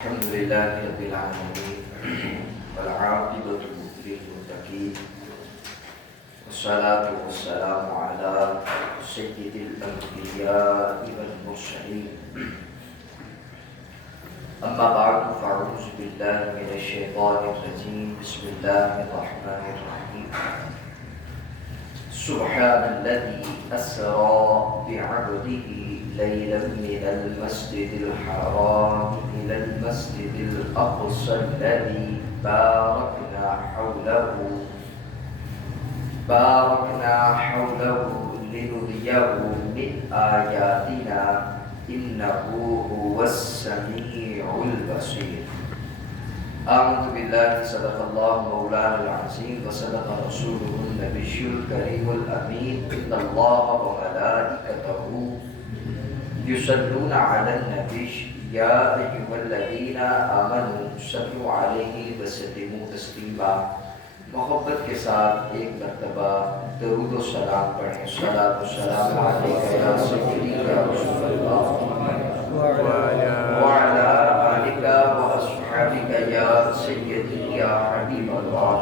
الحمد لله رب العالمين والعاقبة للمتقين والصلاة والسلام على سيد الأنبياء والمرسلين أما بعد فأعوذ بالله من الشيطان الرجيم بسم الله الرحمن الرحيم سبحان الذي أسرى بعبده ليلا من المسجد الحرام إلى المسجد الأقصى الذي باركنا حوله لنريه من آياتنا إنه هو السميع البصير. آمنت بالله صدق الله مولانا العظيم وصدق رسوله النبي الكريم الأمين إن الله وملائكته يصلون على النبي یا ایھا الذین آمنوا صلوا علیہ وسلموا تسلیما. محبت کے ساتھ ایک مرتبہ درود و سلام پڑھیں. صلاۃ و سلام علیک یا سیدی یا رسول اللہ وعلی آلک واصحابک یا سیدی یا حبیب اللہ.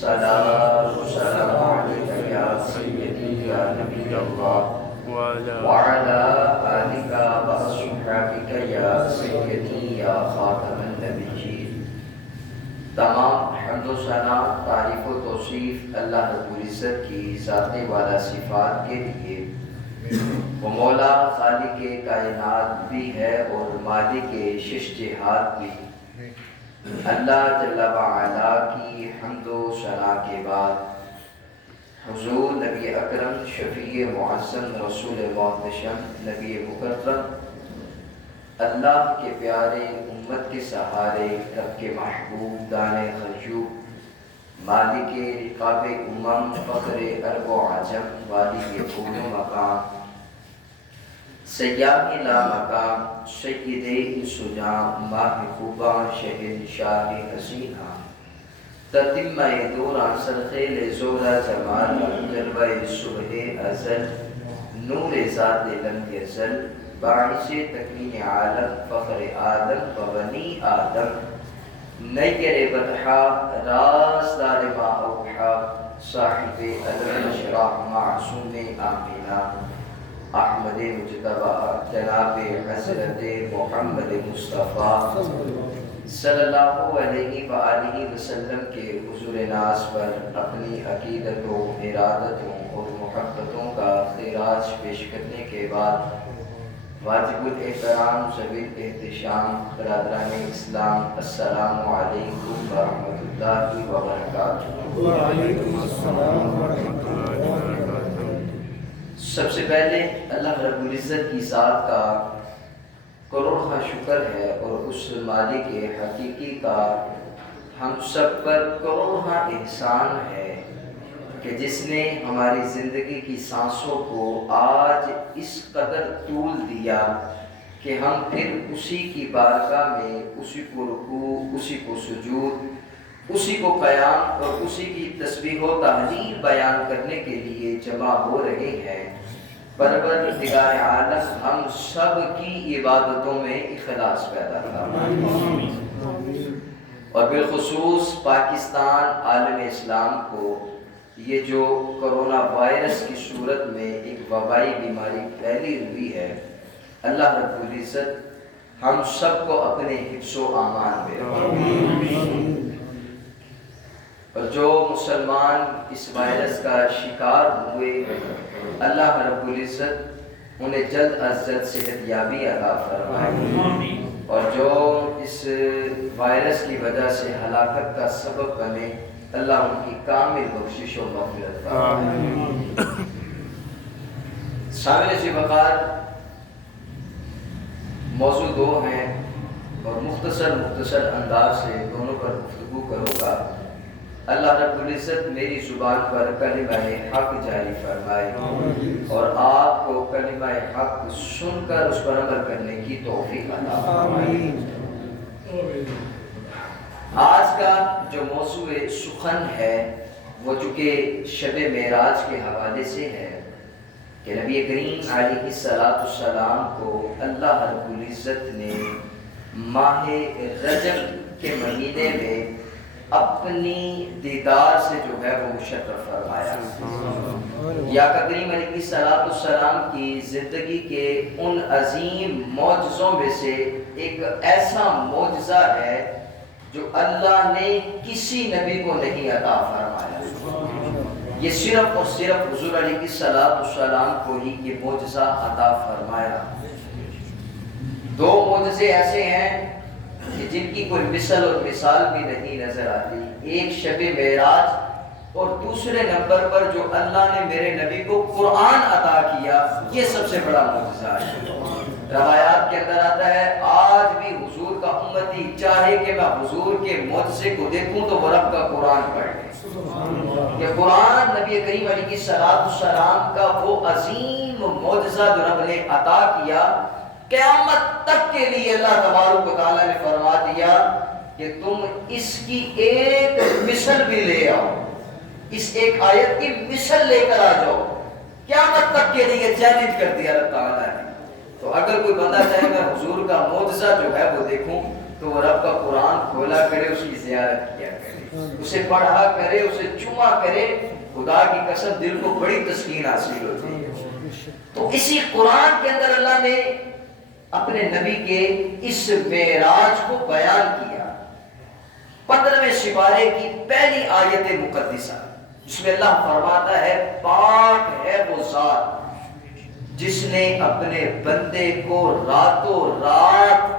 صلاۃ و سلام علیک یا سیدی یا نبی اللہ وعلى آلك وأصحابك يا سيدي يا خاتم النبيين. تمام حمد و ثنا تعریف و توصیف اللہ رب العزت کی ذات والا صفات کے لیے. وہ مولا خالق کائنات بھی ہے اور مالک شش جہات بھی. اللہ جل وعلا کی حمد و ثنا کے بعد حضور نبی اکرم شفیع معظم رسول محتشم نبی مکرم اللہ کے پیارے امت کے سہارے رب کے محبوب دانے خرجوب مالک رقاب امم فخر عرب و عجم والد کون مقام سیاح لا مقام سید انسجام ماہ خوباں شہنشاہ حسینہ تتمہ دوران سرخیل زورہ جمال جلوہ صبح ازل نور ذات لم یزل باعث تکوین عالم فخر آدم و بنی آدم نیر بطحا رازدار ما اوحا صاحب علم شراح معصوم آمینہ احمد مجتبہ جناب حضرت محمد مصطفیٰ صلی اللہ علیہ وآلہ وسلم کے حضور ناز پر اپنی عقیدتوں ارادتوں اور محبتوں کا خراج پیش کرنے کے بعد واجب الاحترام ذوی الاحتشام برادران اسلام السلام علیکم ورحمۃ اللہ وبرکاتہ. وعلیکم السلام ورحمۃ اللہ وبرکاتہ. سب سے پہلے اللہ رب العزت کی ذات کا کروڑہ شکر ہے اور اس مالک حقیقی کا ہم سب پر کروڑہ احسان ہے کہ جس نے ہماری زندگی کی سانسوں کو آج اس قدر طول دیا کہ ہم پھر اسی کی بارگاہ میں اسی کو رکوع اسی کو سجود اسی کو قیام اور اسی کی تسبیح و تحلیل بیان کرنے کے لیے جمع ہو رہے ہیں. پروردگار عالم ہم سب کی عبادتوں میں اخلاص پیدا کرنا اور بالخصوص پاکستان عالم اسلام کو یہ جو کرونا وائرس کی صورت میں ایک وبائی بیماری پھیلی ہوئی ہے اللہ رب العزت ہم سب کو اپنے حفظ و امان میں اور جو مسلمان اس وائرس کا شکار ہوئے اللہ رب العزت انہیں جلد از جلد صحت یابی عطا فرمائے اور جو اس وائرس کی وجہ سے ہلاکت کا سبب بنے اللہ ان کی کامل بخشش و مغفرت فرمائے. سامعین سی وقار موضوع دو ہیں اور مختصر انداز سے دونوں پر گفتگو کروں گا. اللہ رب العزت میری زبان پر کلمہ حق جاری فرمائے اور آپ کو کلمہ حق سن کر اس پر عمل کرنے کی توفیق عطا فرمائے. آج کا جو موضوع سخن ہے وہ چونکہ شب معراج کے حوالے سے ہے کہ نبی کریم علیہ السلام کو اللہ رب العزت نے ماہ رجب کے مہینے میں اپنی دیدار سے جو ہے وہ مشرف فرمایا. یا کریم علیہ السلام کی زندگی کے ان عظیم معجزوں میں سے ایک ایسا معجزہ ہے جو اللہ نے کسی نبی کو نہیں عطا فرمایا. یہ صرف اور صرف حضور علیہ السلام کو ہی یہ معجزہ عطا فرمایا. دو معجزے ایسے ہیں کہ جن کی کوئی مثل اور مثال بھی نہیں نظر آتی. ایک شب معراج اور دوسرے نمبر پر جو اللہ نے میرے نبی کو قرآن عطا کیا، یہ سب سے بڑا معجزہ ہے. روایات کے اندر آتا ہے آج بھی حضور کا امتی چاہے کہ میں حضور کے معجزے کو دیکھوں تو وہ رب کا قرآن پڑھ لے. یہ قرآن نبی کریم علیہ السلام کا وہ عظیم معجزہ جو رب نے عطا کیا، قیامت تک کے لیے اللہ تبارک و تعالیٰ نے فرما دیا کہ تم اس کی ایک مثل بھی لے آؤ، اس ایک آیت کی مثل لے کر آ جاؤ. قیامت تک کے لیے چیلنج کر دیا اللہ تعالیٰ نے. تو اگر کوئی بندہ چاہے میں حضور کا معجزہ جو ہے وہ دیکھوں تو وہ رب کا قرآن کھولا کرے، اس کی زیارت کیا کرے، اسے پڑھا کرے، اسے چوما کرے. خدا کی قسم دل کو بڑی تسکین حاصل ہوتی ہے. تو اسی قرآن کے اندر اللہ نے اپنے نبی کے اس معراج کو بیان کیا. 15ویں سپارے کی پہلی آیت مقدسہ جس میں اللہ فرماتا ہے پاک ہے وہ ذات جس نے اپنے بندے کو راتوں رات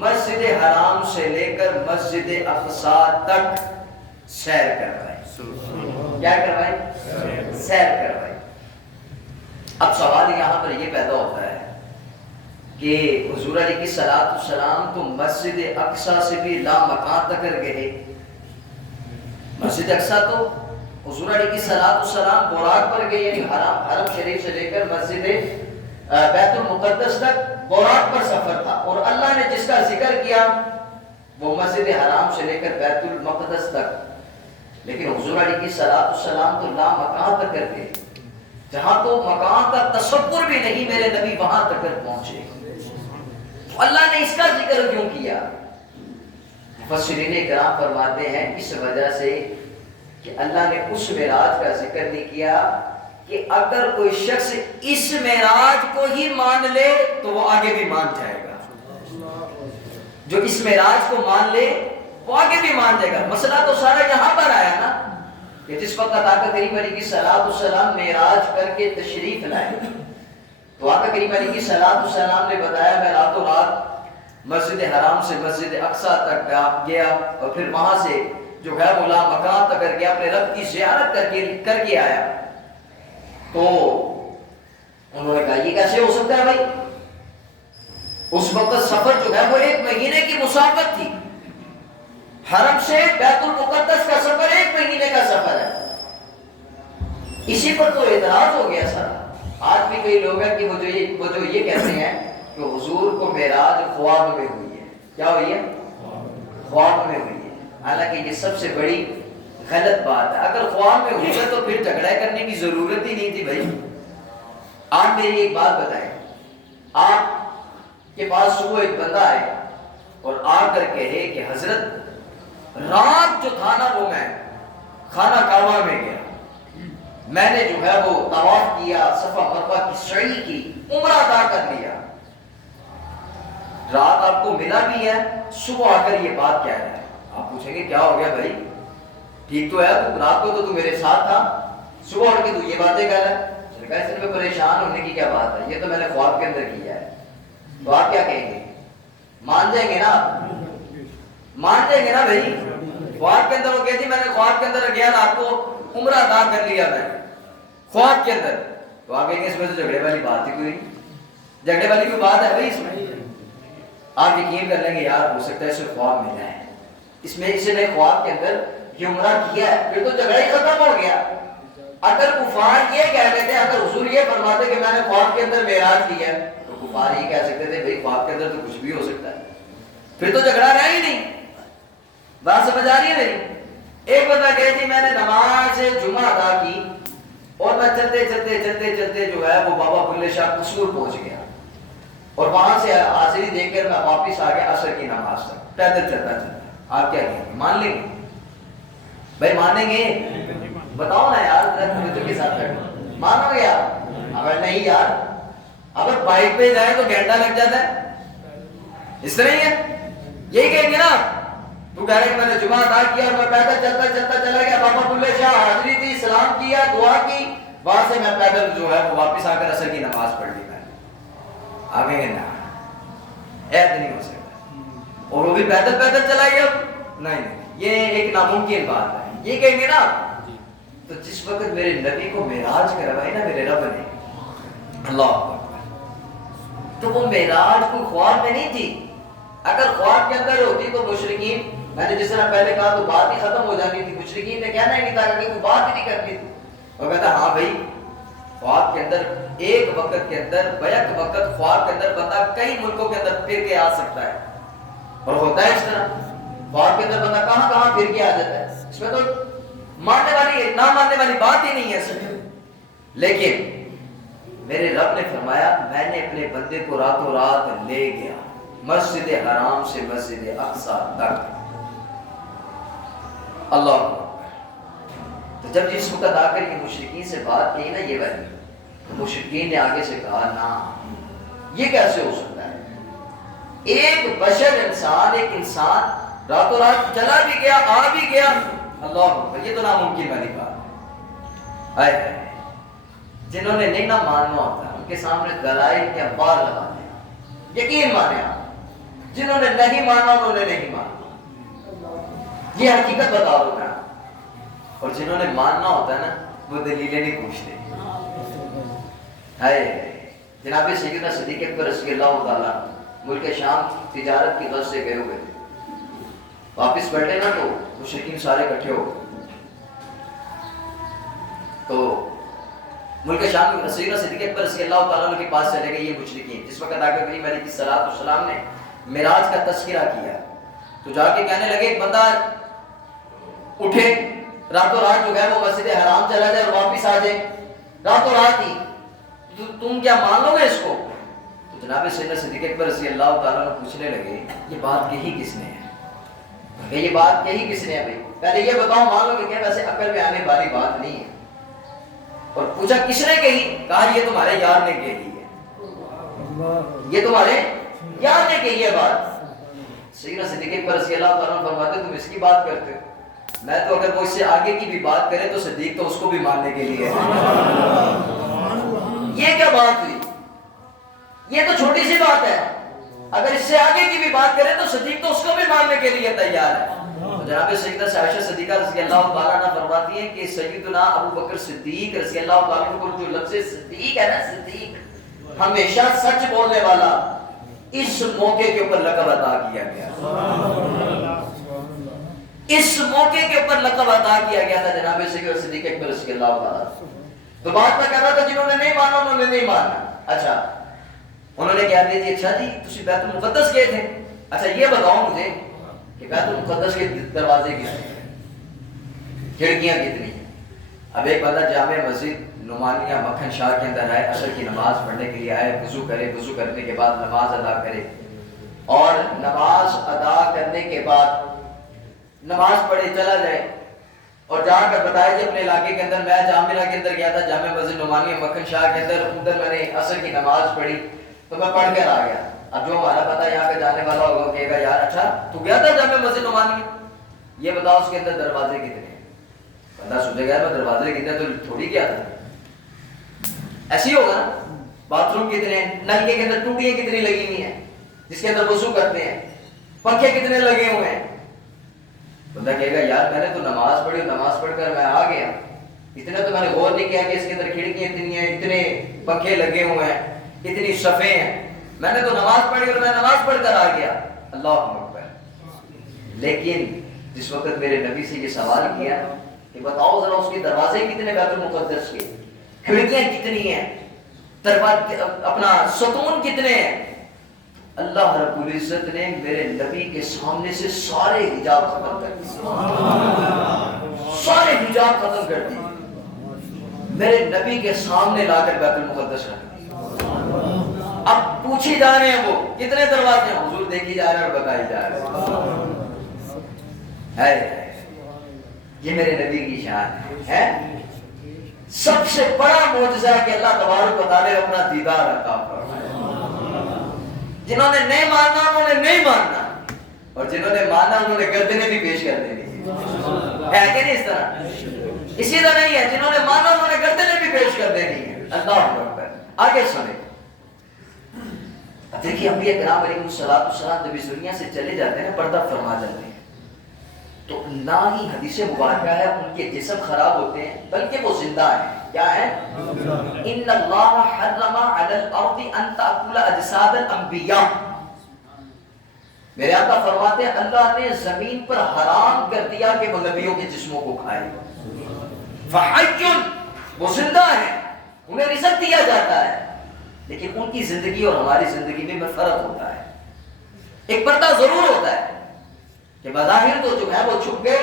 مسجد حرام سے لے کر مسجد اقصیٰ تک سیر کروائے. کیا کروائے؟ سیر کروائے. اب سوال یہاں پر یہ پیدا ہوتا ہے کہ حضور علیہ السلام تو مسجد اقصیٰ سے بھی لامکان تک گئے. مسجد اقصیٰ تو حضور علیہ السلام براق پر گئے، یعنی حرم شریف سے لے کر مسجد بیت المقدس تک براق پر سفر تھا. اور اللہ نے جس کا ذکر کیا وہ مسجد حرام سے لے کر بیت المقدس تک. لیکن حضور علیہ السلام تو لامکان تک گئے، جہاں تو مکان کا تصور بھی نہیں میرے نبی وہاں تک پہنچے. تو اللہ نے اس کا ذکر کیوں کیا؟ مفسرین کرام فرماتے ہیں اس وجہ سے کہ اللہ نے اس معراج کا ذکر نہیں کیا کہ اگر کوئی شخص اس معراج کو ہی مان لے تو وہ آگے بھی مان جائے گا. جو اس معراج کو مان لے وہ آگے بھی مان جائے گا. مسئلہ تو سارا یہاں پر آیا نا کہ جس وقت آقا کریم علیہ السلام معراج کر کے تشریف لائے تو آقا کریم علیہ السلام نے بتایا میں راتوں رات مسجد حرام سے مسجد اقصیٰ تک گیا اور پھر وہاں سے جو ہے وہ لامکان تک گیا، اپنے رب کی زیارت کر کے آیا. تو انہوں نے کہا یہ کیسے ہو سکتا ہے بھائی؟ اس وقت سفر جو ہے وہ 1 مہینے کی مسافت تھی. حرم سے بیت المقدس کا سفر 1 مہینے کا سفر ہے. اسی پر تو اعتراض ہو گیا سر. آج بھی کئی لوگ ہیں کہ وہ جو یہ کہتے ہیں کہ حضور کو معراج خواب میں ہوئی ہے. کیا ہوئی ہے؟ خواب میں ہوئی ہے. حالانکہ یہ سب سے بڑی غلط بات ہے. اگر خواب میں ہوئی ہے تو پھر جھگڑا کرنے کی ضرورت ہی نہیں تھی بھائی. آپ میری ایک بات بتائیں، آپ کے پاس صبح ایک بندہ آئے اور آ کر کہے کہ حضرت رات جو تھا نا وہ میں خانہ کعبہ میں گیا، میں نے جو ہے وہ طواف کیا، صفا مروہ کی سعی کی، عمرہ ادا کر لیا. رات آپ کو ملا بھی ہے، صبح آ کر یہ بات کیا ہے؟ آپ پوچھیں گے کیا ہو گیا بھائی، ٹھیک تو ہے، رات کو تو میرے ساتھ تھا، صبح اٹھ کے تو یہ باتیں کر رہا ہے. اس میں پریشان ہونے کی کیا بات ہے، یہ تو میں نے خواب کے اندر کیا ہے. تو آپ کیا کہیں گے؟ مان جائیں گے نا؟ مان جائیں گے نا بھائی؟ خواب کے اندر وہ کہتی میں نے خواب کے اندر گیا رات کو عمرہ ادا کر لیا میں خواب کے اندر. تو آپ کہیں گے اس میں تو جھگڑے والی بات ہی کوئی نہیں. جھگڑے والی کوئی بات ہے بھائی اس میں؟ آپ یقین کر لیں گے یار ہو سکتا ہے اسے خواب ملا ہے، اس میں اسے نے خواب کے اندر یہ عمرہ کیا ہے، پھر تو جھگڑا ہی ختم ہو گیا. اگر کفار یہ کہہ لیتے، اگر حضور یہ فرماتے کہ میں نے خواب کے اندر معراج کیا ہے، تو کفار یہ کہہ سکتے تھے بھائی خواب کے اندر تو کچھ بھی ہو سکتا ہے، پھر تو جھگڑا رہا ہی نہیں. بات سمجھ آ رہی ہے میری؟ ایک بندہ کہے جی میں نے نماز جمعہ ادا کی اور میں چلتے چلتے جو ہے وہ بابا بلے شاہ قصور پہنچ گیا. اور وہاں سے حاضری دے کر میں واپس آ گیا عصر کی نماز تک، پیدل چلتا چلتا۔ آپ کیا کہیں گے؟ مان لیں گے بھائی؟ مانیں گے؟ بتاؤ نا یار، توجہ کے ساتھ بیٹھو، مانو گے آپ؟ اگر نہیں یار، اگر بائک پہ جائیں تو گھنٹہ لگ جاتا ہے، اس طرح ہی ہے، یہی کہیں گے نا۔ تو کہہ رہے کہ میں نے جمعہ ادا کیا اور میں پیدل چلتا چلتا چلا گیا، بابا بلے شاہ حاضری تھی، سلام کیا، دعا کی، وہاں سے میں پیدل جو ہے وہ واپس آ کر عصر کی نماز پڑھ لی۔ میں آگے گے نا، ایسا نہیں ہو سکتا۔ اور وہ بھی پیدل پیدل چلا گیا؟ نہیں، یہ ایک ناممکن بات ہے۔ یہ کہیں گے نا، تو جس وقت میرے نبی کو معراج کروائی نا میرے رب نے، اللہ اکبر، تو وہ معراج کوئی خواب میں نہیں تھی۔ اگر خواب کے اندر ہوتی تو مشرکین، میں نے جس طرح پہلے کہا، تو بات ہی ختم ہو جانی تھی، مشرکین نے کہنا ہی نہیں تھا کہ کوئی بات ہی نہیں کرنی تھی۔ اور کہتا ہاں بھائی، خواب کے اندر ایک وقت کے اندر، بیک وقت خواب کے اندر بندہ کئی ملکوں کے اندر پھر کے آ سکتا ہے، اور ہوتا ہے اس طرح۔ خواب کے اندر بندہ کہاں کہاں پھر کے آ جاتا ہے، اس میں تو ماننے والی نہ ماننے والی بات ہی نہیں ہے سر۔ لیکن میرے رب نے فرمایا میں نے اپنے بندے کو راتوں رات لے گیا مسجد حرام سے مسجد اقصی تک، اللہ اکبر۔ تو جب اس وقت آ کر یہ مشرکین سے بات کی نا یہ والی، تو مشرکین نے آگے سے کہا نا یہ کیسے ہو سکتا ہے؟ ایک بشر انسان، ایک انسان راتوں رات چلا بھی گیا آ بھی گیا، اللہ اکبر، یہ تو ناممکن والی بات ہے۔ جنہوں نے نہیں نہ ماننا ہوتا ان کے سامنے دلائل کے انبار لگا دیں، یقین مانے آپ۔ جنہوں نے نہیں مانا انہوں نے نہیں مانا، یہ حقیقت بتا دو نا۔ اور جنہوں نے ماننا ہوتا ہے نا وہ دلیلیں نہیں پوچھتے۔ جناب سیدنا صدیق اکبر رضی اللہ تعالیٰ ملک شام تجارت کی غرض سے گئے ہوئے تھے، واپس بیٹھے نا تو مشرکین سارے اکٹھے ہو گئے۔ تو ملک شام میں سیدنا صدیق اکبر رضی اللہ تعالیٰ کے پاس چلے گئے یہ مشرکین، جس وقت آگے کریم علیہ الصلوۃ والسلام نے معراج کا تذکرہ کیا، تو جا کے کہنے لگے ایک بندہ اٹھے راتوں رات جو ہے وہ مسجد حرام چلا جائے اور واپس آ جائے راتوں رات ہی، تو تم کیا مان لو گے اس کو؟ تو جناب سیدنا صدیق اکبر رضی اللہ تعالیٰ نے پوچھنے لگے یہ بات کہی کس نے ہے؟ کہ یہ بات کہی کس نے ہے بھائی؟ پہلے یہ بتاؤ مان لو کہ ویسے عقل میں آنے والی بات نہیں ہے۔ اور پوچھا کس نے کہی؟ کہا یہ تمہارے یار نے کہی ہے، یہ تمہارے یار نے کہی ہے بات۔ سیدنا صدیق اکبر رضی اللہ تعالیٰ عنہ فرماتے تم اس کی بات کرتے ہو، میں تو اگر وہ اس سے آگے کی بھی بات کرے تو صدیق تو اس کو بھی ماننے کے لیے ہے۔ یہ کیا بات ہوئی؟ یہ تو چھوٹی سی بات ہے، اگر اس سے آگے کی بھی بات کرے تو صدیق تو اس کو بھی ماننے کے لیے تیار ہے۔ تو جناب سیدہ عائشہ صدیقہ رضی اللہ تعالیٰ عنہ فرماتی ہیں کہ سیدنا ابو بکر صدیق رضی اللہ تعالیٰ عنہ کو جو لفظ صدیق ہے نا، صدیق ہمیشہ سچ بولنے والا، اس موقع کے اوپر لقب عطا کیا گیا، اس موقع کے اوپر لقب عطا کیا گیا تھا جناب سیدنا صدیق اکبر رضی اللہ تعالیٰ۔ تو بات میں کہہ رہا تھا جنہوں نے نہیں مانا انہوں نے نہیں مانا۔ اچھا انہوں نے کہہ دیا اچھا جی تسی بیت المقدس گئے تھے، اچھا یہ بتاؤ مجھے کہ بیت المقدس کے دروازے کتنے ہیں، کھڑکیاں کتنی ہیں؟ اب ایک بندہ جامع مسجد نعمانیہ مکھن شاہ کے اندر آئے، عصر کی نماز پڑھنے کے لیے آئے، وضو کرے، وضو کرنے کے بعد نماز ادا کرے، اور نماز ادا کرنے کے بعد نماز پڑھے چلا جائے اور جا کر بتایا جی اپنے علاقے کے اندر میں جامعہ کے اندر گیا تھا، جامع مسجد نعمانیہ مکھن شاہ کے اندر میں نے عصر کی نماز پڑھی تو میں پڑھ کر آ گیا۔ اب جو ہمارا پتہ یہاں کا جانے والا ہوگا کہے گا یار اچھا تو گیا تھا جامع مسجد نعمانیہ، یہ بتاؤ اس کے اندر دروازے کتنے ہیں؟ بندہ سوچے گا میں دروازے کتنے تو تھوڑی کیا تھا، ایسے ہی ہوگا نا، باتھ روم کتنے ہیں، نلکے کے اندر ٹوٹیاں کتنی لگی ہوئی ہیں جس کے اندر وضو کرتے ہیں، پنکھے کتنے لگے ہوئے ہیں؟ بندہ کہے گا یار میں نے تو نماز پڑھی، نماز پڑھ کر میں آ گیا، اتنا تو میں نے غور نہیں کیا کہ اس کے اندر کھڑکیاں اتنی ہیں، اتنے پنکھے لگے ہوئے ہیں، اتنی صفیں ہیں، میں نے تو نماز پڑھی اور میں نماز پڑھ کر آ گیا، اللہ اکبر۔ لیکن جس وقت میرے نبی سے یہ سوال کیا کہ بتاؤ ذرا اس کے دروازے کتنے بیت المقدس کے، کھڑکیاں کتنی ہیں، دروازے اپنا ستون کتنے ہیں، اللہ رب العزت نے میرے نبی کے سامنے سے سارے حجاب ختم کر دیے، سارے حجاب ختم کر دیے، میرے نبی کے سامنے لا کر بیت المقدس رکھ دیا۔ اب پوچھی جا رہے ہیں وہ کتنے دروازے ہیں، حضور دیکھی جا رہے ہیں اور بتائی جا رہے ہیں۔ یہ میرے نبی کی شان ہے۔ سب سے بڑا معجزہ ہے کہ اللہ تبارک و تعالی اپنا دیدار عطا فرمائے۔ جنہوں نے نہیں ماننا انہوں نے نہیں ماننا، اور جنہوں نے مانا انہوں نے گردنیں بھی پیش کر دینی ہے کہ نہیں؟ اس طرح اسی طرح نہیں ہے، جنہوں نے مانا انہوں نے گردنیں بھی پیش کر دینی ہے۔ اللہ اکبر۔ آگے سنیں، دیکھیے انبیاء کرام علیہ السلام جب اس دنیا سے چلے جاتے ہیں پردہ فرما جاتے ہیں، تو نہ ہی حدیث مبارکہ ہے ان کے جسم خراب ہوتے ہیں بلکہ وہ زندہ ہیں۔ کیا ہے؟ ان اللہ حرم علی الارض ان تاکل اجساد الانبیاء، میرے آقا فرماتے ہیں اللہ نے زمین پر حرام کر دیا کہ وہ نبیوں کے جسموں کو کھائے۔ فحی، وہ زندہ ہیں، انہیں رزق دیا جاتا ہے، لیکن ان کی زندگی اور ہماری زندگی میں فرق ہوتا ہے۔ ایک پردہ ضرور ہوتا ہے کہ بظاہر تو جو ہے وہ چھپ گئے،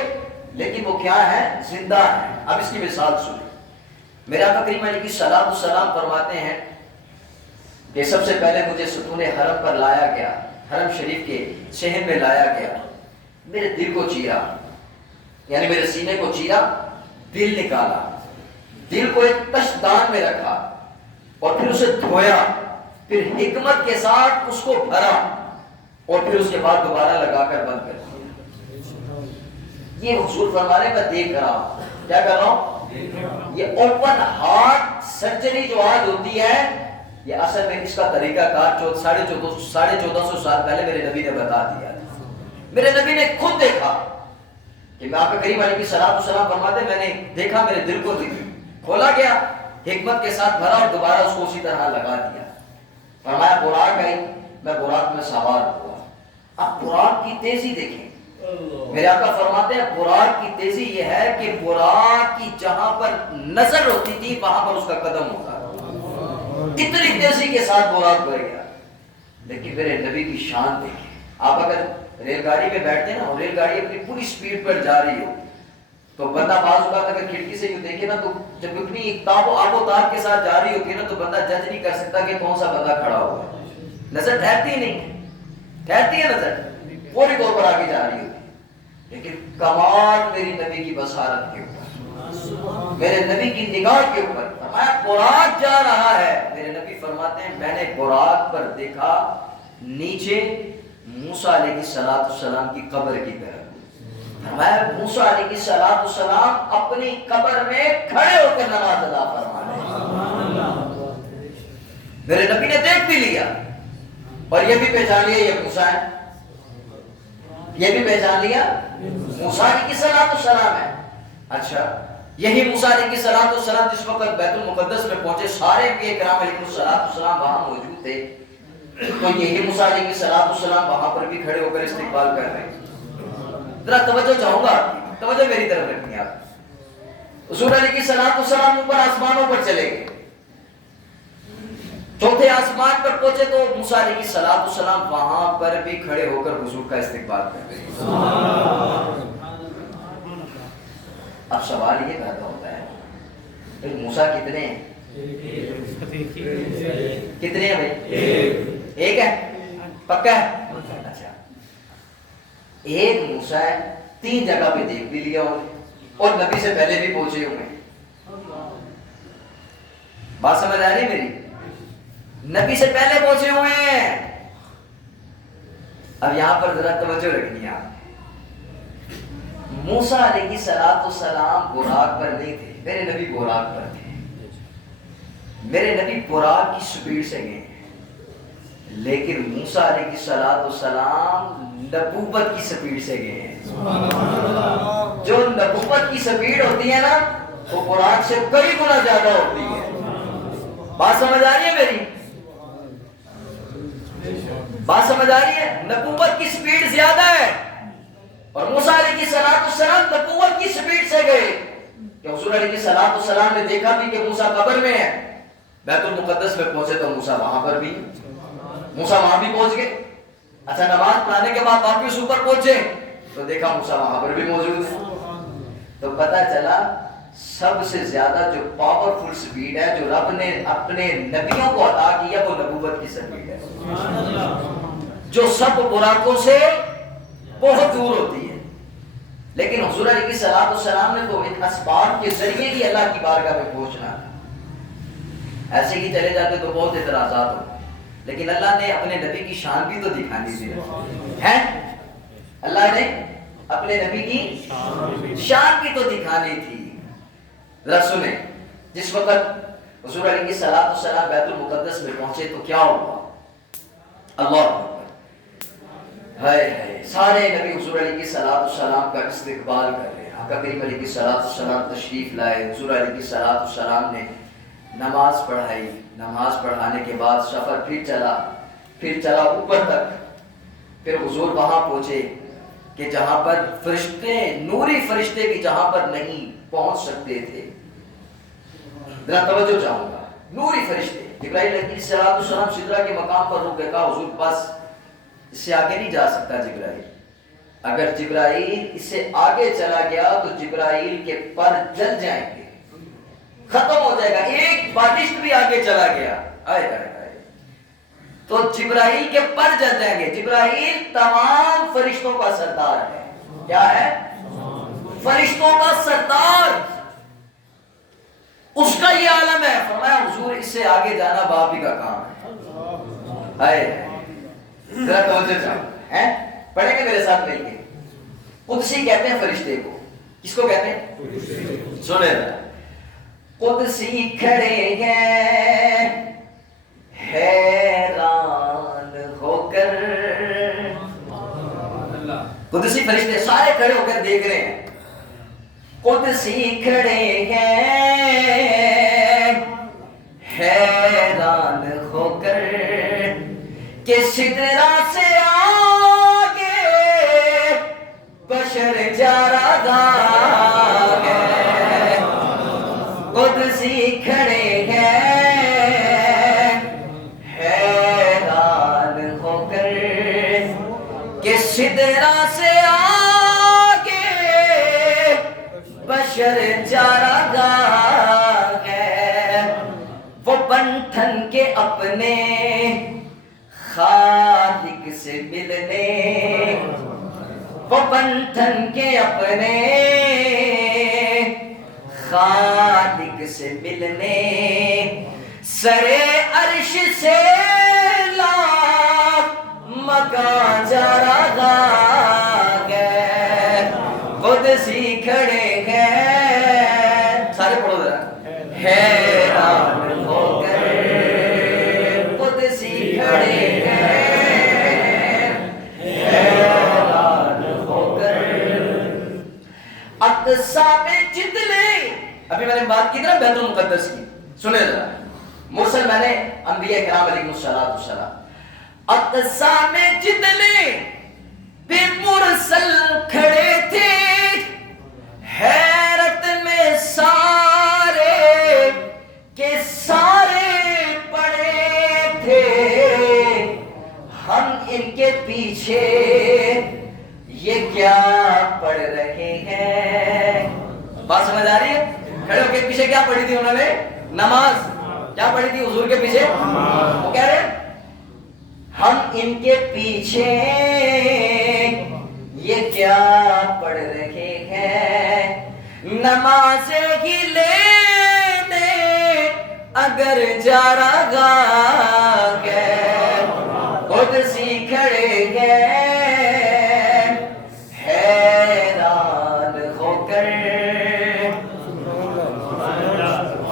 لیکن وہ کیا ہے؟ زندہ ہے۔ اب اس کی مثال سنیں، میرے آقا کریم علیہ السلام فرماتے ہیں کہ سب سے پہلے مجھے ستون حرم پر لایا گیا، حرم شریف کے صحن میں لایا گیا، میرے دل کو چیرا، یعنی میرے سینے کو چیرا، دل نکالا، دل کو ایک تشدان میں رکھا اور پھر اسے دھویا، پھر حکمت کے ساتھ اس کو بھرا اور پھر اس کے بعد دوبارہ لگا کر بند کر دیا۔ یہ حضور فرما رہے ہیں میں دیکھ رہا ہوں، کیا کر رہا ہوں؟ یہ اوپن ہارٹ سرجری جو آج ہوتی ہے، یہ اصل میں اس کا طریقہ کار 1450 سال پہلے میرے نبی نے بتا دیا تھا۔ میرے نبی نے خود دیکھا کہ میں آپ کے قریب علیہ السلام فرماتے میں نے دیکھا، میرے دل کو کھولا گیا، حکمت کے ساتھ بھرا اور دوبارہ اس کو اسی طرح لگا دیا۔ فرمایا براق آئی، میں براق میں سوار ہوا۔ اب براق کی تیزی دیکھیں، میرے آقا فرماتے ہیں براق کی تیزی یہ ہے کہ براق کی جہاں پر نظر ہوتی تھی وہاں پر اس کا قدم ہوتا، اتنی تیزی کے ساتھ براق بڑھ گیا۔ لیکن میرے نبی کی شان دیکھیں، آپ اگر ریل گاڑی میں بیٹھتے ہیں نا، ریل گاڑی اپنی پوری سپیڈ پر جا رہی ہو تو بندہ بعض اوقات اگر کھڑکی سے یوں دیکھے نا، تو جب اتنی آب و تاب کے ساتھ جا رہی ہوتی ہے نا تو بندہ جج نہیں کر سکتا کہ کون سا بندہ کھڑا ہوا ہے، نظر ٹھہرتی نہیں، ٹھہرتی ہے نظر، پوری طور پر آگے جا رہی ہوتی ہے۔ لیکن کمال میری نبی کی بصارت کے اوپر، میرے نبی کی نگاہ کے اوپر، فرمایا براق جا رہا ہے، میرے نبی فرماتے ہیں میں نے براق پر دیکھا نیچے موسیٰ علیہ السلام کی قبر کی طرف، فرمایا موسیٰ علیہ السلام اپنی قبر میں کھڑے ہو کر نماز ادا فرما رہے ہیں۔ میرے نبی نے دیکھ بھی لیا اور یہ بھی پہچان لیا یہ موسیٰ ہے، یہ بھی پہچان لیا موسیٰ علیہ السلام ہے۔ اچھا، یہی موسیٰ علیہ السلام جس وقت بیت المقدس میں پہنچے، سارے انبیاء کرام علیہ السلام وہاں موجود تھے، تو یہی موسیٰ علیہ السلام وہاں پر بھی کھڑے ہو کر استقبال کر رہے ہیں۔ ذرا توجہ چاہوں گا، توجہ میری طرف رکھنی آپ۔ حضور علیہ السلام اوپر آسمانوں پر چلے گئے، چوتھے آسمان پر پہنچے تو موسیٰ علیہ السلام وہاں پر بھی کھڑے ہو کر حضور کا استقبال کر رہے ہیں۔ اب سوال یہ پیدا ہوتا ہے کہ موسیٰ کتنے ہیں؟ کتنے ہیں بھائی؟ ایک ہے، پکا ہے؟ اچھا، ایک موسیٰ ہے، 3 جگہ پہ دیکھ بھی لیا انہوں نے اور نبی سے پہلے بھی پہنچے ہوئے ہیں۔ بات سمجھ آ رہی ہے میری؟ نبی سے پہلے پہنچے ہوئے ہیں۔ اب یہاں پر ذرا توجہ رکھنی ہے آپ، موسیٰ علیہ السلام براق پر نہیں تھے، میرے نبی براق پر تھے۔ میرے نبی براق کی سپیڈ سے گئے ہیں، لیکن موسیٰ علیہ السلام نبوت کی سپیڈ سے گئے ہیں۔ جو نبوت کی سپیڈ ہوتی ہے نا وہ براق سے کئی گنا زیادہ ہوتی ہے۔ بات سمجھ آ رہی ہے میری؟ بات سمجھ آ رہی ہے؟ نبوت کی سپیڈ زیادہ ہے اور موسیٰ علیہ السلام نبوت کی سپیڈ سے گئے کہ حضور علیہ السلام نے دیکھا بھی کہ موسیٰ قبر میں ہے، بیت المقدس میں پہنچے تو موسیٰ وہاں پر بھی، موسیٰ وہاں بھی پہنچ گئے۔ اچھا، نماز پڑھانے کے بعد واپس اوپر پہنچے تو دیکھا موسیٰ وہاں پر بھی موجود ہے۔ تو پتہ چلا سب سے زیادہ جو پاورفل سپیڈ ہے جو رب نے اپنے نبیوں کو عطا کیا وہ نبوت کی سپیڈ ہے، جو سب براقوں سے بہت دور ہوتی ہے۔ لیکن حضور علیہ السلام نے تو ایک اسباب کے ذریعے ہی اللہ کی بارگاہ میں پہنچنا تھا، ایسے ہی چلے جاتے تو بہت اعتراضات ہوتے، لیکن اللہ نے اپنے نبی کی شان بھی تو دکھانی تھی ہے، اللہ نے اپنے نبی کی شان بھی تو دکھانی تھی۔ ذرا سنیں، جس وقت حضور علیہ السلام بیت المقدس میں پہنچے تو کیا ہوا؟ اللہ اکبر، ہائے ہائے، سارے نبی حضور علیہ السلام کا استقبال کر رہے ہیں۔ آقا کریم علیہ السلام تشریف لائے، حضور علیہ السلام نے نماز پڑھائی، نماز پڑھانے کے بعد سفر پھر چلا اوپر تک، پھر حضور وہاں پہنچے کہ جہاں پر فرشتے، نوری فرشتے بھی جہاں پر نہیں پہنچ سکتے تھے۔ ذرا توجہ چاہوں گا، نوری فرشتے، جبرائیل علیہ السلام سدرہ کے مقام پر رک کے کہا حضور بس اس سے آگے نہیں جا سکتا جبرائیل، اگر جبرائیل اس سے آگے چلا گیا تو جبرائیل کے پر جل جائیں گے، ختم ہو جائے گا، ایک بارش بھی آگے چلا گیا آئے تو جبرائیل کے پر جل جائیں گے۔ جبرائیل تمام فرشتوں کا سردار ہے، کیا ہے؟ فرشتوں کا سردار، اس کا یہ عالم ہے۔ فرمایا حضور اس سے آگے جانا باپ ہی کا کام ہے۔ ذرا توجہ چاہو، پڑھیں گے میرے ساتھ مل کے؟ قدسی کہتے ہیں فرشتے کو، کس کو کہتے ہیں؟ سنیں ذرا، قدسی کھڑے ہیں حیران ہو کر، قدسی فرشتے سارے کھڑے ہو کر دیکھ رہے ہیں، قدسی کھڑے ہیں حیران ہو کر کہ سدرہ سے آگے بشر جا رہا ہے، قدسی کھڑے ہیں حیران ہو کر کہ سدرہ سے آگے بشر جا رہا ہے، وہ بنٹھن کے اپنے خالق سے ملنے، وہ بنٹھن کے اپنے خالق سے ملنے، سرے عرش سے لا مکان جا رہا ہے، قدسی کھڑے ہیں، سارے پڑھو ذرا، حیران ہو کر قدسی کھڑے ہیں حیران ہو کر، اقصی میں جتنے، ابھی میں نے بات کی نا بیت المقدس کی، سنیں ذرا، مرسل میں نے انبیاء کرام علیہ السلام، اقصی میں جتنے بھی مرسل کھڑے تھے، حیرت میں سارے کے سارے پڑے تھے، ہم ان کے پیچھے یہ کیا پڑھ رہے ہیں؟ بات سمجھ آ رہی ہے؟ کھڑے ہو کے پیچھے کیا پڑھی تھی انہوں نے؟ نماز۔ کیا پڑھی تھی حضور کے پیچھے؟ وہ کہہ رہے ہم ان کے پیچھے یہ کیا پڑھ رہے ہیں، نمازیں ہی لینے اگر جا رہا ہے، قدسی کھڑے ہیں حیران ہو کر،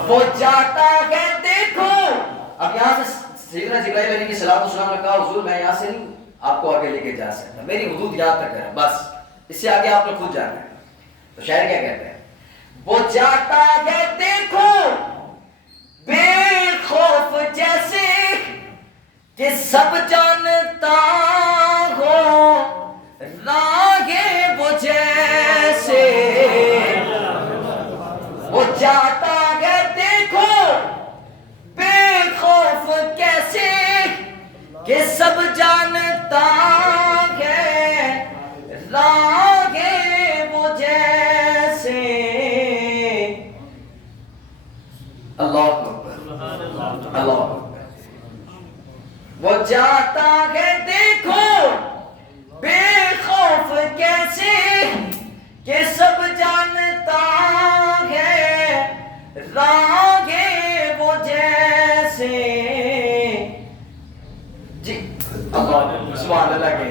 وہ جاتا ہے دیکھو۔ اب یہاں سے سیدنا جبرائیل علیہ السلام نے کہا حضور میں یہاں سے نہیں آپ کو آگے لے کے جا سکتا، میری حدود یاد تک ہے، بس اس سے آگے آپ نے خود جانا ہے۔ تو شاعر کیا کہتے ہیں؟ وہ جاتا ہے دیکھو بے خوف جیسے کہ سب جانتا ہو راہ وہ جیسے، وہ جاتا ہے دیکھو بے خوف کیسے کہ سب جانتا ہے راہ وہ جیسے، اللہ سبحان اللہ کے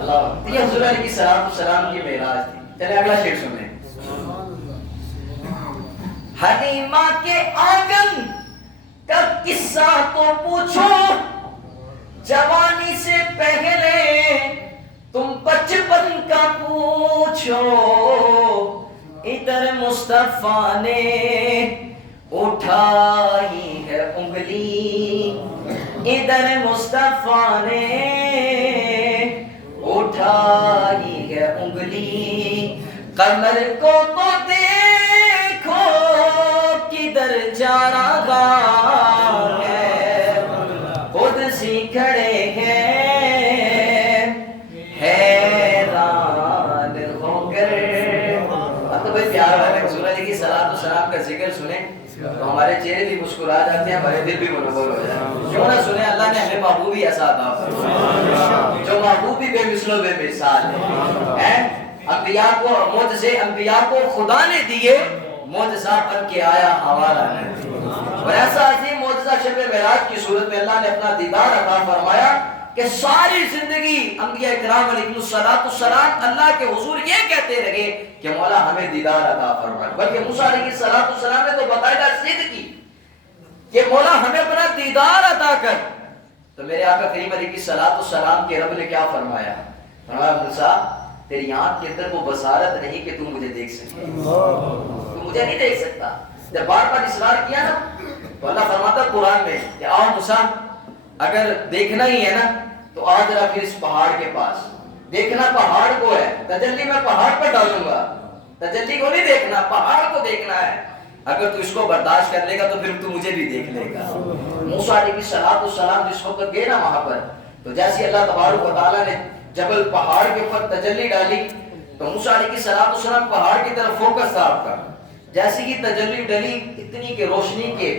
اللہ. یہ حضور علیہ السلام کی معراج تھی. چلے اگلا شعر سنیں. حلیمہ کے آنگن کا قصہ تو پوچھو, جوانی سے پہلے تم بچپن کا پوچھو. ادھر مصطفیٰ نے اٹھائی ہے انگلی, ادھر مصطفیٰ نے اٹھائی ہے انگلی. قمر کو تو دیکھو کدھر جا رہا ہے, خود سی کھڑے ہیں حیران ہو کر. اب تو بھائی پیار والے حضور علیہ کی صلاۃ و سلام کا ذکر سنیں تو ہمارے چہرے بھی مسکرا جاتے ہیں, ہمارے دل بھی منور ہو جاتے ہیں. کیوں نہ سنیں, اللہ نے ہمیں محبوبی ایسا عطا فرمایا جو محبوبی بے مثل و بے مثال ہے. انبیاء کو معجزے انبیاء کو خدا نے دیے, معجزہ بن کے آیا ہمارا نبی. اور ایسا عظیم معجزہ شب معراج کی صورت میں اللہ نے اپنا دیدار عطا فرمایا کہ ساری زندگی انبیاء کرام علیہم السلام اللہ کے حضور یہ کہتے رہے کہ مولا ہمیں دیدار عطا فرما. بلکہ موسیٰ علیہ السلام نے تو باقاعدہ ضد کی کہ مولا ہمیں اپنا دیدار عطا کر. تو میرے آقا کریم علیہ السلام کے رب نے کیا فرمایا؟ فرمایا موسیٰ تیری آنکھ کے اندر وہ بصارت نہیں کہ تم مجھے دیکھ سکے, تم مجھے نہیں دیکھ سکتا. جب بار بار اصرار کیا نا تو اللہ فرماتا قرآن میں کہ آؤ موسیٰ اگر دیکھنا ہی ہے نا تو آ ذرا پھر اس پہاڑ کے پاس. دیکھنا پہاڑ کو ہے, تجلی میں پہاڑ پر ڈالوں گا, تجلی کو نہیں دیکھنا, پہاڑ کو دیکھنا ہے. اگر تو اس کو برداشت کر لے گا تو پھر تو مجھے بھی دیکھ لے گا. موسیٰ علیہ السلام جس وقت گئے نا وہاں پر, تو جیسے اللہ تبارک و تعالیٰ نے جبل پہاڑ کے اوپر تجلی ڈالی تو موسیٰ علیہ السلام پہاڑ کی طرف فوکس تھا آپ کا. جیسے ہی تجلی ڈلی اتنی کہ روشنی کے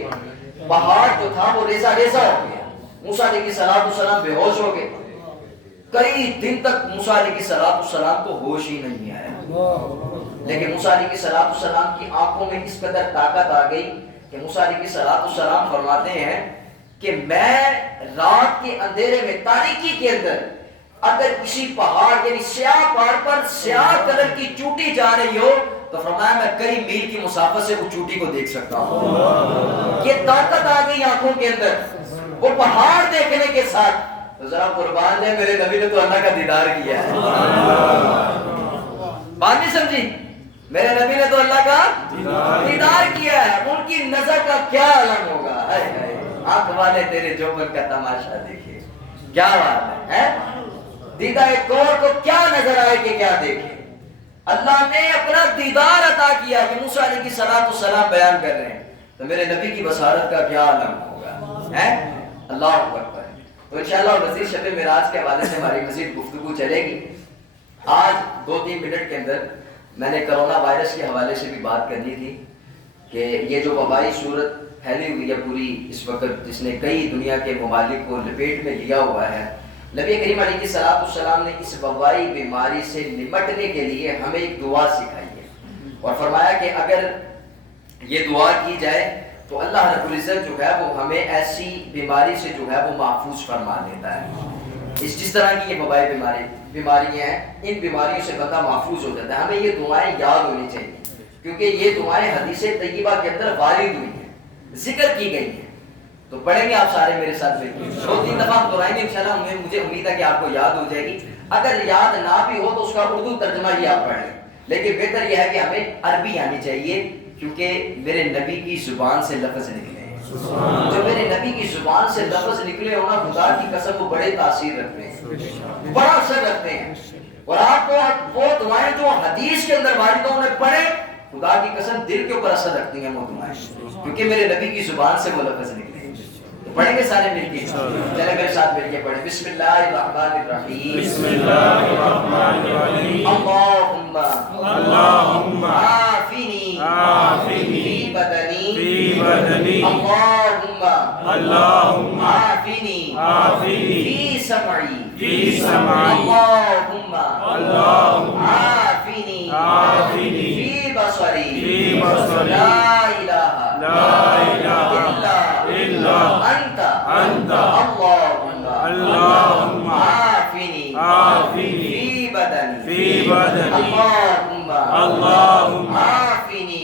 پہاڑ جو تھا وہ ریزہ ریزہ ہو گیا. موسیٰ علیہ السلام بے ہوش ہو گئے. کئی دن تک موسیٰ علیہ السلام کو ہوش ہی نہیں آیا. لیکن موسیٰ علیہ السلام کی آنکھوں میں اس قدر طاقت آ گئی کہ موسیٰ علیہ السلام فرماتے ہیں کہ میں رات کے اندھیرے میں تاریکی کے اندر اگر کسی پہاڑ یعنی سیاہ پہاڑ پر سیاہ کلر کی چوٹی جا رہی ہو تو فرمایا میں کئی میل کی مسافت سے وہ چوٹی کو دیکھ سکتا ہوں. یہ طاقت آ گئی آنکھوں کے اندر وہ پہاڑ دیکھنے کے ساتھ. تو ذرا قربان جائے میرے نبی نے تو اللہ کا دیدار کیا ہے. بات نہیں سمجھی؟ میرے نبی نے تو اللہ کا دیدار کیا ہے. ان کی نظر کا کیا عالم ہوگا. آنکھ والے تیرے جوبن کا تماشا دیکھے, کیا بات ہے. دیدہ کور کو کیا نظر آئے کہ کیا دیکھے. اللہ نے اپنا دیدار عطا کیا کہ موسیٰ علیہ السلام بیان کر رہے ہیں تو میرے نبی کی بصارت کا کیا عالم ہوگا. اللہ اکبر. تو انشاءاللہ مزید شب معراج کے حوالے سے ہماری مزید گفتگو چلے گی. آج 2-3 منٹ کے اندر میں نے کرونا وائرس کے حوالے سے بھی بات کرنی تھی کہ یہ جو وبائی صورت پھیلی ہوئی ہے پوری اس وقت, جس نے کئی دنیا کے ممالک کو لپیٹ میں لیا ہوا ہے. نبی کریم علیہ السلام نے اس وبائی بیماری سے نمٹنے کے لیے ہمیں ایک دعا سکھائی ہے اور فرمایا کہ اگر یہ دعا کی جائے تو اللہ رب العزت جو ہے وہ ہمیں ایسی بیماری سے جو ہے وہ محفوظ فرما دیتا ہے. جس طرح کی یہ وبائی بیماریاں ہیں ان بیماریوں سے بندہ محفوظ ہو جاتا ہے. ہمیں یہ دعائیں یاد ہونی چاہیے کیونکہ یہ دعائیں حدیث طیبہ کے اندر وارد ہوئی ہیں, ذکر کی گئی ہیں. تو پڑھیں گے آپ سارے میرے ساتھ مل کے 2-3 دفعہ ہم دہرائیں گے انشاءاللہ. مجھے امید ہے کہ آپ کو یاد ہو جائے گی. اگر یاد نہ بھی ہو تو اس کا اردو ترجمہ ہی آپ پڑھ لیں, لیکن بہتر یہ ہے کہ ہمیں عربی آنی چاہیے کیونکہ میرے نبی کی زبان سے لفظ نکلے ہیں. جو میرے نبی کی زبان سے لفظ نکلے ہونا خدا کی قسم وہ بڑے تاثیر رکھتے ہیں, بڑا اثر رکھتے ہیں. اور آپ کو وہ دعائیں جو حدیث کے اندر وارد ہوں انہیں پڑھیں, خدا کی قسم دل کے اوپر اثر رکھتی ہیں وہ دعائیں کیونکہ میرے نبی کی زبان سے وہ لفظ نکلے. پڑھیں گے سارے مل کے, چلے میرے ساتھ مل کے پڑھیں. بسم اللہ الرحمن الرحیم. بسم اللہ الرحمن الرحیم. اللہم عافنی فی بدنی اللہم عافنی فی سمعی اللہم عافنی فی بصری لا الہ الا انت اللہم بدني اللهم عافني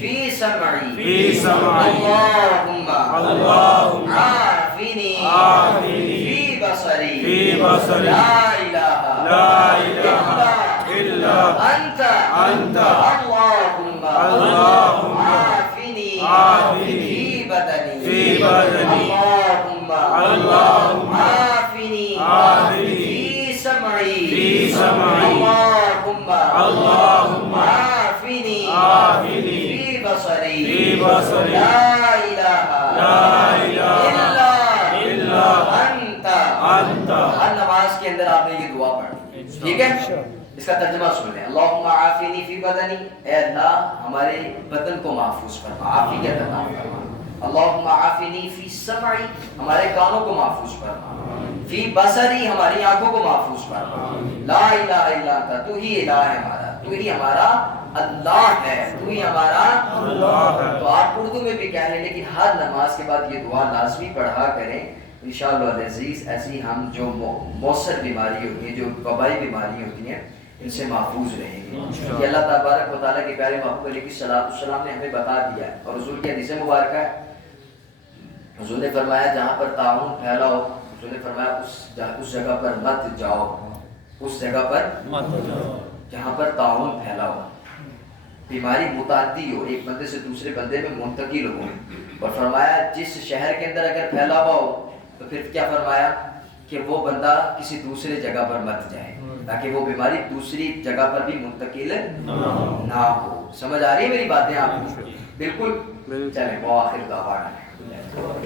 في سمعي اللهم عافني في بصري لا إله إلا أنت اللهم عافني في بدني اللهم عافني في سمعي اللهم عافني في بصري لا إله إلا أنت ہر نماز کے اندر آپ نے یہ دعا پڑھنی، ٹھیک ہے؟ اس کا ترجمہ سن لیں. اللہم عافنی فی بدنی، اے اللہ ہمارے بدن کو محفوظ فرما، عافیت عطا فرما. اللہم عافنی فی سمعی، ہمارے کانوں کو محفوظ فرما. فی بصری، ہماری آنکھوں کو محفوظ فرما. لا الہ الا انت، تو ہی الہ ہے ہمارا، تو ہی ہمارا اللہ ہے، تو ہی ہمارا اللہ ہے. تو آپ اردو میں بھی کہہ رہے ہیں، لیکن ہر نماز کے بعد یہ دعا لازمی پڑھا کریں. انشاءاللہ العزیز ایسی ہم جو مؤثر بیماری ہوتی ہیں، جو وبائی بیماری ہوتی ہیں، ان سے محفوظ رہیں گے. یہ اللہ تبارک و تعالیٰ کے پیارے محبوب علیہ السلام نے ہمیں بتا دیا ہے، اور حضور کی حدیث مبارکہ ہے. حضور نے فرمایا جہاں پر طاعون پھیلا ہو، حضور نے فرمایا اس جگہ پر مت جاؤ، اس جگہ پر جہاں پر طاعون پھیلا ہو. بیماری متعدی ہو، ایک بندے سے دوسرے بندے میں منتقل ہو. اور فرمایا جس شہر کے اندر اگر پھیلا ہوا ہو تو پھر کیا فرمایا کہ وہ بندہ کسی دوسرے جگہ پر مت جائے، تاکہ وہ بیماری دوسری جگہ پر بھی منتقل نہ ہو. سمجھ آ رہی ہے میری باتیں آپ کو؟ بالکل. چلیں وآخر دعوانا